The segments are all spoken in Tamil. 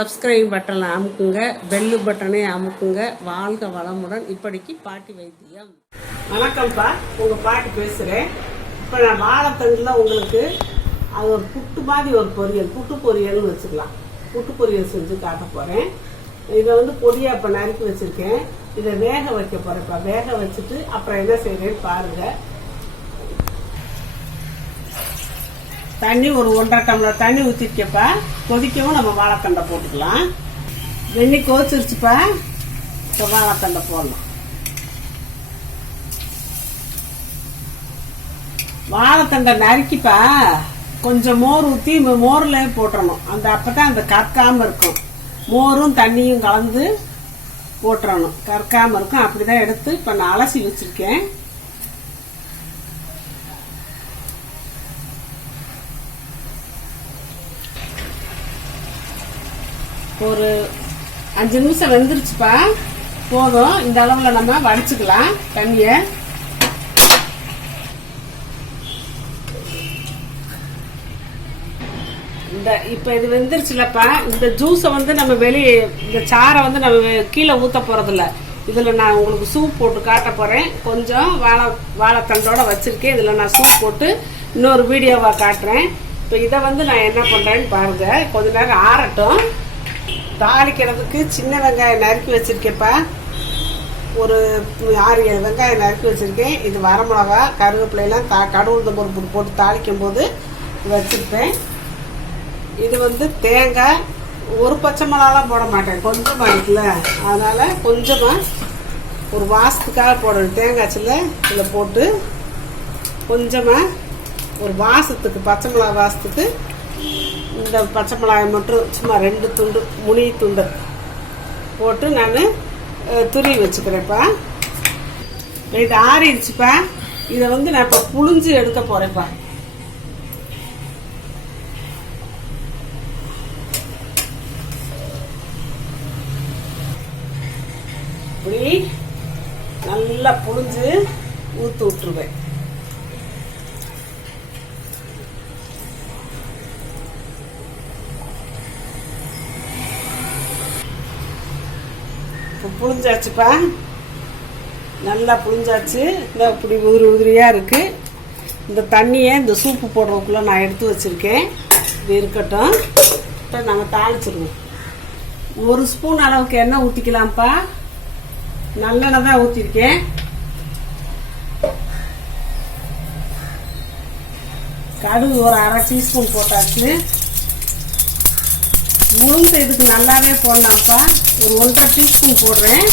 சப்ஸ்கிரைப் பட்டனை அமுக்குங்க, பெல்லு பட்டனை அமுக்குங்க. வாழ்க வளமுடன். இப்படிக்கு பாட்டி வைத்தியம். வணக்கம்ப்பா, உங்கள் பாட்டி பேசுகிறேன். இப்போ நான் வாழைத்தண்டில் உங்களுக்கு அது ஒரு புட்டு மாதிரி ஒரு பொரியல், புட்டு பொரியல்னு வச்சுக்கலாம். புட்டு பொரியல் செஞ்சு காட்ட போகிறேன். இதை பொடியாக இப்போ நறுக்கி வச்சுருக்கேன். இதை வேக வைக்க போகிறேன்ப்பா. வேக வச்சுட்டு அப்புறம் என்ன செய்கிறேன்னு பாருங்கள். தண்ணி ஒரு 1.5 டம்ளர் தண்ணி ஊற்றிருக்கப்பா. கொதிக்கவும் நம்ம வாழைத்தண்டை போட்டுக்கலாம். வெண்ணி கொதிச்சிருச்சுப்பா. இப்போ வாழைத்தண்டை போடலாம். வாழைத்தண்டை நறுக்கிப்பா கொஞ்சம் மோர் ஊற்றி மோரில் போட்டுறணும். அப்பதான் அந்த கற்காமல் இருக்கும். மோரும் தண்ணியும் கலந்து போட்டுறணும், கற்காமல் இருக்கும். அப்படிதான் எடுத்து இப்போ நான் அலசி வச்சிருக்கேன். ஒரு 5 நிமிஷம் வெந்துருச்சுப்பா. போதும். இந்த அளவில் நம்ம வடிச்சுக்கலாம் தண்ணியை. இப்போ இது வெந்துருச்சுலப்பா. இந்த ஜூஸை நம்ம வெளியே, இந்த சாரை நம்ம கீழே ஊற்ற போகிறதில்ல. இதில் நான் உங்களுக்கு சூப் போட்டு காட்ட போகிறேன். கொஞ்சம் வாழைத்தண்டோட வச்சுருக்கேன். இதில் நான் சூப் போட்டு இன்னொரு வீடியோவாக காட்டுறேன். இப்போ இதை நான் என்ன பண்ணுறேன்னு பாருங்கள். கொஞ்ச நேரம் ஆறட்டும். தாளிக்கிறதுக்கு சின்ன வெங்காயம் நறுக்கி வச்சுருக்கேன்ப்பா. ஒரு 6-7 வெங்காயம் நறுக்கி வச்சுருக்கேன். இது வரமிளகா, கருவேப்பிலையெல்லாம் கடுகு பருப்பு போட்டு தாளிக்கும் போது வச்சுருப்பேன். இது தேங்காய், ஒரு பச்சை மிளகாலாம் போட மாட்டேன், கொஞ்சமாக இருக்குல்ல, அதனால் கொஞ்சமாக ஒரு வாசத்துக்காக போடணும். தேங்காய் சில்ல இதில் போட்டு கொஞ்சமாக ஒரு வாசத்துக்கு, பச்சை மிளகா வாசத்துக்கு இந்த பச்சை மிளகாய் மட்டும் சும்மா 2 துண்டு, முனி துண்டு போட்டு நான் துருவி வச்சுக்கிறேன்ப்பா. இது ஆறிடுச்சுப்பா. இதை நான் இப்போ புழிஞ்சு எடுக்க போகிறேன்ப்பா. இப்படி நல்லா புழிஞ்சு ஊற்று விட்டுருவேன். இப்போ புழிஞ்சாச்சுப்பா. நல்லா புழிஞ்சாச்சு. இப்படி உதிரியாக இருக்குது. இந்த தண்ணியை இந்த சூப்பு போடுறதுக்குள்ளே நான் எடுத்து வச்சுருக்கேன். இது இருக்கட்டும். இப்போ நம்ம தாளிச்சிடுவோம். 1 ஸ்பூன் அளவுக்கு எண்ணெய் ஊற்றிக்கலாம்ப்பா. நல்லெண்ணெய் தான் ஊற்றிருக்கேன். கடுகு ஒரு 1/2 டீஸ்பூன் போட்டாச்சு. உளுந்து இதுக்கு நல்லாவே போடலாம்ப்பா. ஒரு 1/2 டீஸ்பூன் போடுறேன்.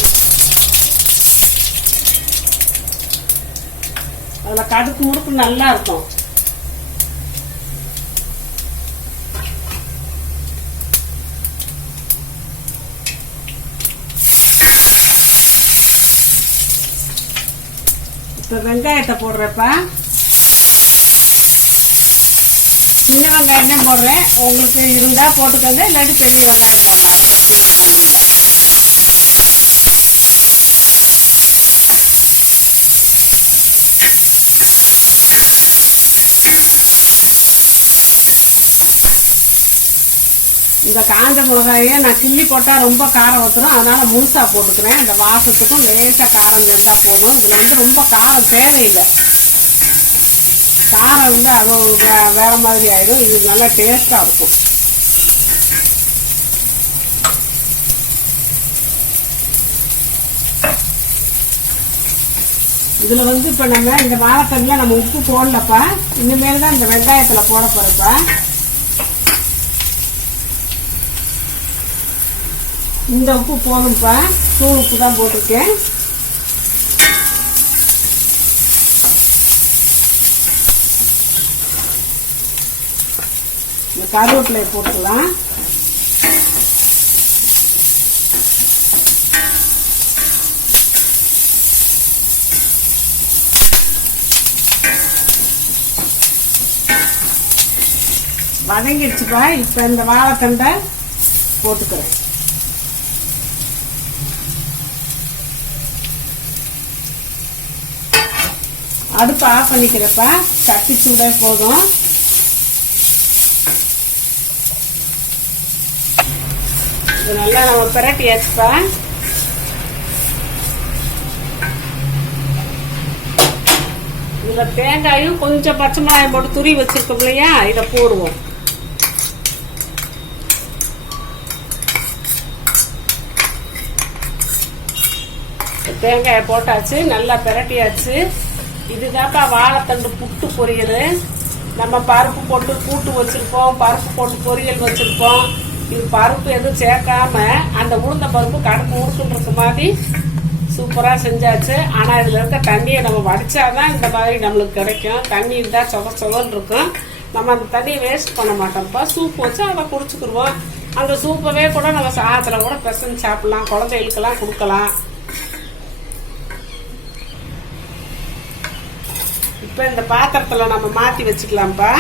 அதில் கடுக்கு முறுக்கு நல்லா இருக்கும். இப்போ வெங்காயத்தை போடுறப்பா. சின்ன வெங்காயம் தான் போடுறேன். உங்களுக்கு இருந்தால் போட்டுக்கோங்க, இல்லாட்டி பெரிய வெங்காயம் போடலாம். அது பிரச்சனை ஒன்றும் இல்லை. இந்த காஞ்ச மிளகாயை நான் கிள்ளி போட்டால் ரொம்ப காரம் ஊற்றுறோம், அதனால் முழுசாக போட்டுக்கிறேன். இந்த வாசத்துக்கும் லேசாக காரம் இருந்தால் போதும். இதில் ரொம்ப காரம் தேவையில்லை. காரம் இருந்தால் வேறு மாதிரி ஆகிடும். இது நல்லா டேஸ்ட்டாக இருக்கும். இதில் இப்போ நம்ம இந்த வாழைத்தண்டில் நம்ம உப்பு போடலப்பா. இனிமேல் தான் இந்த வெங்காயத்தில் போட போகிறப்ப. இந்த உப்பு போதும்ப்பா. தூள் உப்பு தான் போட்டிருக்கேன். இந்த கருவேப்பிலையை போட்டுக்கலாம். வதங்கிடுச்சுப்பா. இப்போ இந்த வாழைத்தண்டை போட்டுக்கிறேன். அடுப்பு ஆஃப் பண்ணிக்கிறப்ப சட்டி சூடே போதும். இது நல்லா நம்ம பிரட்டியாச்சுப்பா. இதில் தேங்காயும் கொஞ்சம் பச்சை மிளகாயும் போட்டு துரி வச்சிருக்கோம் இல்லையா, இதை போடுவோம். தேங்காயை போட்டாச்சு, நல்லா பிரட்டியாச்சு. இதுதான்ப்பா வாழைத்தண்டு புட்டு பொரியல். நம்ம பருப்பு போட்டு கூட்டு வச்சிருப்போம், பருப்பு போட்டு பொரியல் வச்சிருப்போம். இது பருப்பு எதுவும் சேர்க்காம அந்த உளுந்த பருப்பு கடுப்பு உருக்குன்ற மாதிரி சூப்பராக செஞ்சாச்சு. ஆனால் இதில் இருக்க தண்ணியை நம்ம வடிச்சாதான் இந்த மாதிரி நம்மளுக்கு கிடைக்கும். தண்ணி இருந்தால் சொகன்னு இருக்கும். நம்ம அந்த தண்ணியை வேஸ்ட் பண்ண மாட்டோம்ப்பா. சூப் வச்சு அதை குடிச்சுக்கிடுவோம். அந்த சூப்பவே கூட நம்ம சாதத்தில் கூட பிசைஞ்சு சாப்பிடலாம், குழந்தைகளுக்கெல்லாம் கொடுக்கலாம். இப்போ இந்த பாத்திரத்தில் நம்ம மாற்றி வச்சுக்கலாம்ப்பா.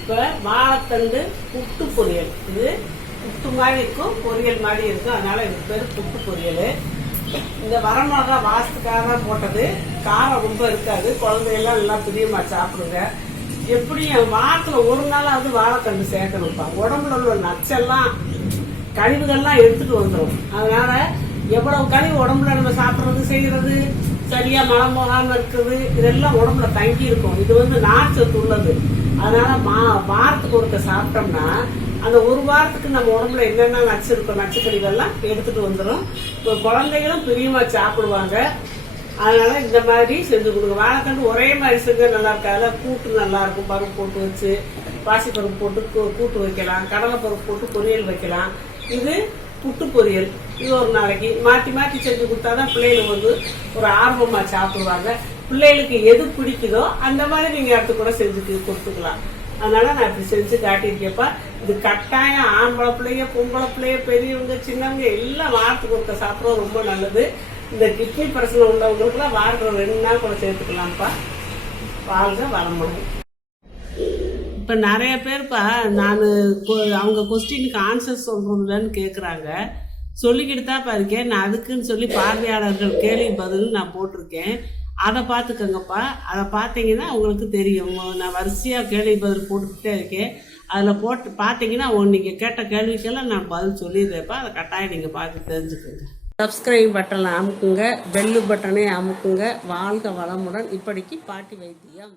இப்போ வாழைத்தண்டு புட்டு பொரியல். இது புட்டு மாதிரி இருக்கும், பொரியல் மாதிரி இருக்கும். அதனால இதுக்கு பேர் புட்டு பொரியல். இந்த வரமிளகா வாசத்துக்காக தான் போட்டது. காரம் ரொம்ப இருக்காது, குழந்தையெல்லாம் நல்லா பிரியமா சாப்பிடுங்க. எப்படியும் வாரத்தில் ஒரு நாளாவது வாழைத்தண்டு சேர்க்கணும்ப்பா. உடம்புல உள்ள நச்செல்லாம் கழிவுகள்லாம் எடுத்துட்டு வந்துடும். அதனால எவ்வளவு கழிவு உடம்புல நம்ம சாப்பிட்றது செய்யறது சரியா மலம் போகாம இருக்குது, இதெல்லாம் உடம்புல தங்கி இருக்கும். இது வந்து நார்ச்சத்து உள்ளது. அதனால வாரத்துக்கு ஒருக்க சாப்பிட்டோம்னா அந்த ஒரு வாரத்துக்கு நம்ம உடம்புல என்னென்ன நச்சு இருக்கும், நச்சுக்கழிவெல்லாம் எடுத்துட்டு வந்துடும். இப்போ குழந்தைகளும் பிரியமா சாப்பிடுவாங்க. அதனால இந்த மாதிரி செஞ்சு கொடுங்க. வாழைத்தண்டு ஒரே மாதிரி செஞ்சா நல்லா இருக்காது. கூட்டு நல்லா இருக்கும். பருப்பு போட்டு வச்சு பாசி பருப்பு போட்டு கூட்டு வைக்கலாம், கடலை பருப்பு போட்டு பொரியல் வைக்கலாம். இது புட்டு பொரியல். இது ஒரு நாளைக்கு மாற்றி மாற்றி செஞ்சு கொடுத்தாதான் பிள்ளைகளுக்கு வந்து ஒரு ஆர்வமா சாப்பிடுவாங்க. பிள்ளைகளுக்கு எது பிடிக்குதோ அந்த மாதிரி நீங்க அடுத்து கூட செஞ்சு கொடுத்துக்கலாம். அதனால நான் இப்படி செஞ்சு காட்டியிருக்கேப்பா. இது கட்டாயம் ஆம்பளை பிள்ளைங்க, பொம்பளை பிள்ளைங்க, பெரியவங்க, சின்னவங்க எல்லாம் வாரத்துக்கு ஒருக்க சாப்பிட்றது ரொம்ப நல்லது. இந்த கிட்னி பிரச்சனை உள்ளவங்களுக்குலாம் வாரத்தில் 2 நாள் கூட சேர்த்துக்கலாம்ப்பா. வாழ்க வளமுடன். இப்போ நிறைய பேர்ப்பா நான் அவங்க கொஸ்டினுக்கு ஆன்சர் சொல்கிறோம்லன்னு கேட்குறாங்க. சொல்லிக்கிட்டு தான் இருக்கேன். நான் அதுக்குன்னு சொல்லி பார்வையாளர்கள் கேள்வி பதில் நான் போட்டிருக்கேன். அதை பார்த்துக்கங்கப்பா. அதை பார்த்தீங்கன்னா உங்களுக்கு தெரியும். நான் வரிசையாக கேள்வி பதில் போட்டுக்கிட்டே இருக்கேன். அதில் போட்டு பார்த்தீங்கன்னா நீங்கள் கேட்ட கேள்விக்கெல்லாம் நான் பதில் சொல்லிடுறேன்ப்பா. அதை கட்டாயம் நீங்கள் பார்த்து தெரிஞ்சுக்கோங்க. சப்ஸ்கிரைப் பட்டனை அமுக்குங்க, பெல்லு பட்டனை அமுக்குங்க. வாழ்க வளமுடன். இப்படிக்கு பாட்டி வைத்தியம்.